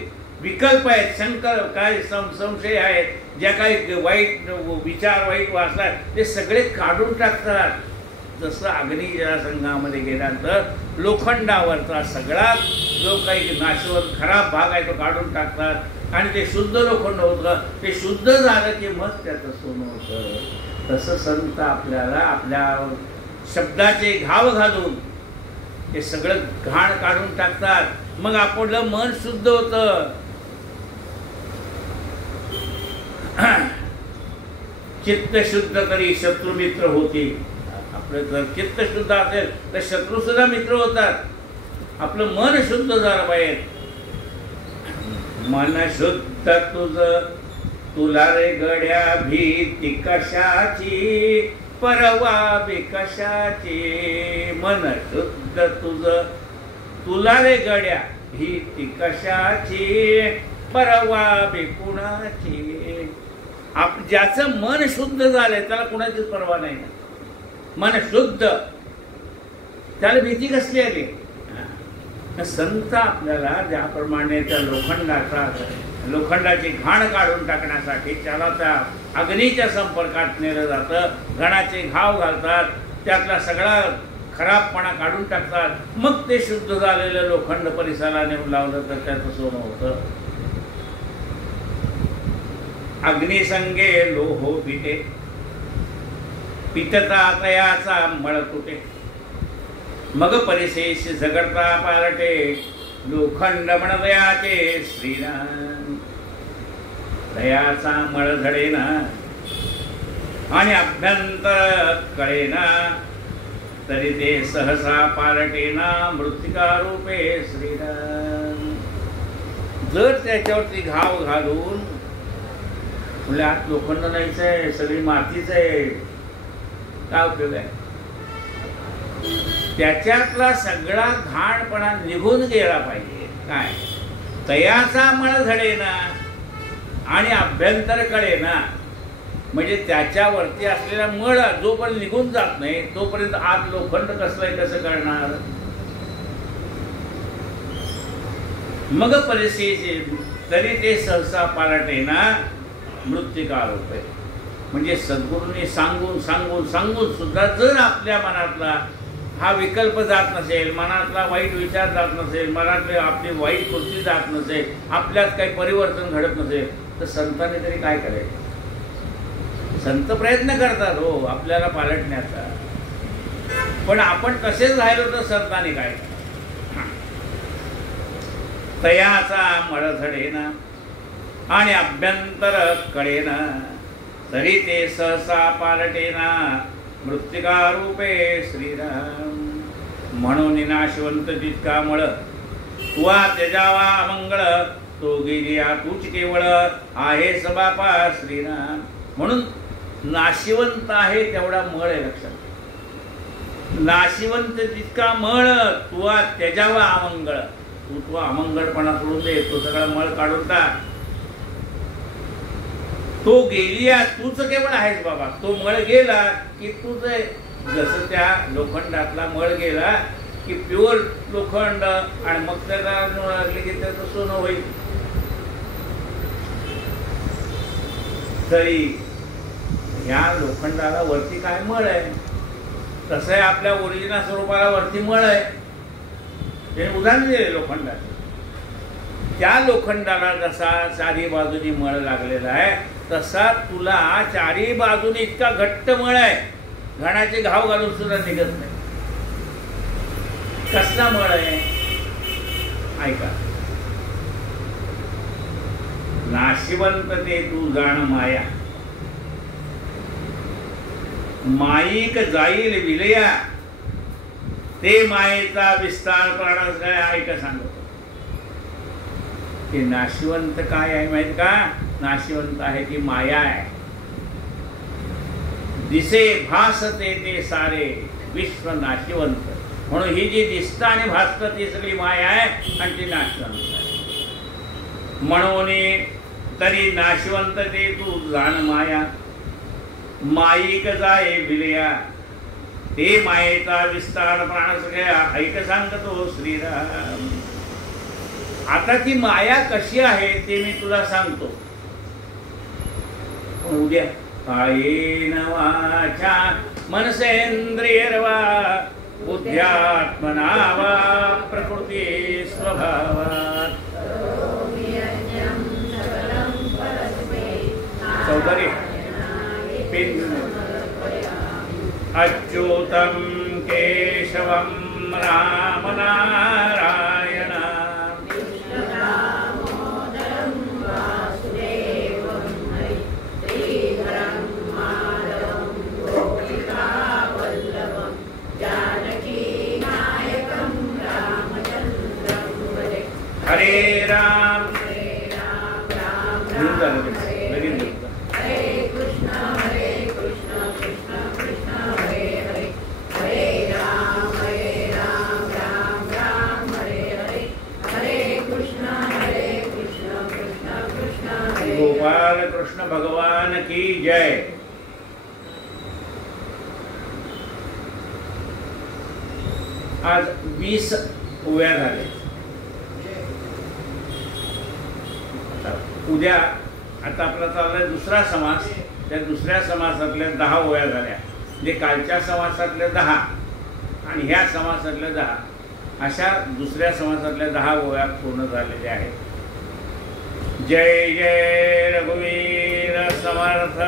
विकल्प आहेत, काय संशय आहेत, ज्या काही वाईट विचार, वाईट वासनात, ते सगळे काढून टाकतात. जसं अग्नीच्या संघामध्ये गेल्यानंतर लोखंडावरचा सगळा जो काही नाशवंत खराब भाग आहे तो काढून टाकतात आणि ते शुद्ध लोखंड होतं. ते शुद्ध झालं की मग त्याचं सोनं होतं. तसं संत आपल्याला आपल्या शब्दाचे घाव घालून ते सगळं घाण काढून टाकतात. मग आपलं मन शुद्ध होतं. चित्त शुद्ध तरी शत्रू मित्र होती. आपलं जर चित्त शुद्ध असेल तर शत्रू सुद्धा मित्र होतात. आपलं मन शुद्ध झालं पाहिजे. मन शुद्ध तुझं तुला रे गड्या भीती कशाची, परवा बी कशाची. मन शुद्ध तुझं तुला रे गड्या भीती कशाची, परवा बी कुणाची. ज्याचं मन शुद्ध झालंय त्याला कुणाचीच परवा नाही. मन शुद्ध, त्याला भीती कसली आली? संत आपल्याला ज्याप्रमाणे त्या लोखंडाची घाण काढून टाकण्यासाठी त्याला त्या अग्नीच्या संपर्कात नेलं जातं. घणाचे घाव घालतात, त्यातला सगळा खराबपणा काढून टाकतात. मग ते शुद्ध झालेलं लोखंड परिसराला नेऊन लावलं तर त्याचं सोनं होतं. अग्निसंगे लोहो पिटे, पितता तयाचा मळ तुटे. मग परिशेष झगडता पालटे, लोखंड म्हण दयाचे श्रीराम. दयाचा मळ झडेना आणि अभ्यंतर कळेना, तरी ते सहसा पालटेना मृत्तिका रूपे श्रीराम. जर त्याच्यावरती घाव घालून म्हणजे आत लोखंड नाहीच आहे, सगळी मातीच आहे, काय उपयोग आहे? त्याच्यातला सगळा घाणपणा निघून गेला पाहिजे. काय? तयाचा मळ झडेना आणि अभ्यंतर कळेना. म्हणजे त्याच्यावरती असलेला मळ जोपर्यंत निघून जात नाही तोपर्यंत आत लोखंड कसलंय कसं करणार? मग परिस्थिती तरी ते सहसा पालटेना मृत्तिका रूपे. म्हणजे सद्गुरूंनी सांगून सांगून सांगून सुद्धा जर आपल्या मनातला हा विकल्प जात नसेल, मनातला वाईट विचार जात नसेल, मनातली आपली वाईट कृती जात नसेल, आपल्यात काही परिवर्तन घडत नसेल, तर संतांनी तरी काय करायचं? संत प्रयत्न करतात हो आपल्याला पालटण्याचा, पण आपण तसेच राहिलो तर संतांनी काय? तयाचा मळ झडेना आणि अभ्यंतर कळेना, तरी ते सहसा पालटेना मृत्तिका रूपे श्रीराम. म्हणून नाशिवंत जितका मळ तुवा त्यजावा अमंगळ तो गेलिया तूच केवळ आहेस बापा श्रीराम. म्हणून नाशिवंत आहे तेवढा मळ आहे लक्षात. नाशिवंत जितका मळ तुवा त्यजावा अमंगळ, तू अमंगळपणा सोडून दे, तो सगळा मळ काढून टाक. तो गेलिया तूच केवळ आहेस बाबा. तो मळ गेला की तूच आहे. जसं त्या लोखंडातला मळ गेला की प्युअर लोखंड, आणि मग त्याला लागले की त्याचं सोनं होईल. तरी ह्या लोखंडाला वरती काय मळ आहे, तसं आहे आपल्या ओरिजिनल स्वरूपाला वरती मळ आहे. ते उदाहरण दिले लोखंडाचं. त्या लोखंडाला जसा चारी बाजूनी मळ लागलेला आहे तसा तुला चारी बाजूने इतका घट्ट मळ आहे, घणाचे घाव घालून सुद्धा निघत नाही. कसला मळ आहे ऐका. नाशिवंत ते तू जाण माया, माईक जाईल विलया, ते मायेचा विस्तार प्राणास काय ऐका सांगतो. ते नाशिवंत काय आहे माहित का? नाशिवंत आहे ती माया आहे. दिसे भासते ते सारे विश्व नाशिवंत. म्हणून ही जी दिसतं आणि भासतं ती सगळी माया आहे आणि ती नाशिवंत आहे. म्हणून तरी नाशिवंत ते तू जाण माया, माईक जाय विलया, ते मायेचा विस्तार प्राण सगळ्या ऐक सांगतो श्रीराम. आता ती माया कशी आहे ते मी तुला सांगतो. उद्या कायेन वाचा मनसेंद्रियर्वा बुद्ध्यात्मना वा प्रकृती स्वभावात्. चौधरी अच्युतं केशवं राम नारायण, हरे राम लगेच गोपाल कृष्ण भगवान की जय. आज 20 ओव्या झाले. उद्या आता आपला चाललाय दुसरा समास. त्या दुसऱ्या समासातल्या 10 ओव्या झाल्या. म्हणजे कालच्या समासातल्या 10 आणि ह्या समासातल्या 10 अशा दुसऱ्या समासातल्या 10 ओव्या पूर्ण झालेल्या आहेत. जय जय रघुवीर समर्थ.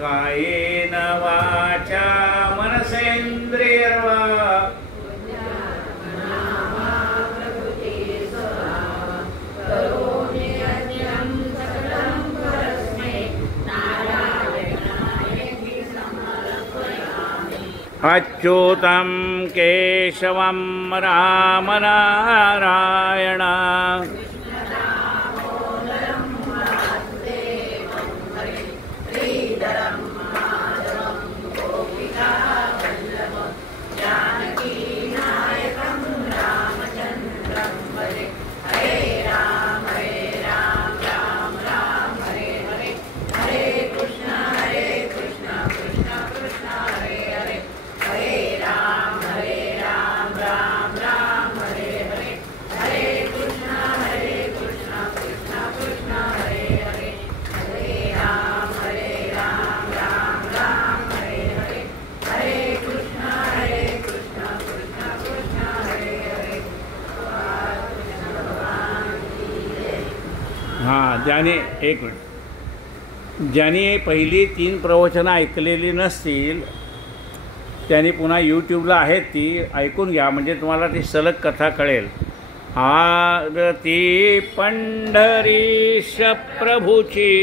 कायेन वाचा मनसेंद्रियर्वा अच्युतं केशवं राम नारायण, ज्याने एक मिनिट ज्याने पहिली 3 प्रवचनं ऐकलेली नसतील त्यांनी पुन्हा यूट्यूबला आहेत ती ऐकून घ्या, म्हणजे तुम्हाला ती सलग कथा कळेल. आरती पंढरीश प्रभूची.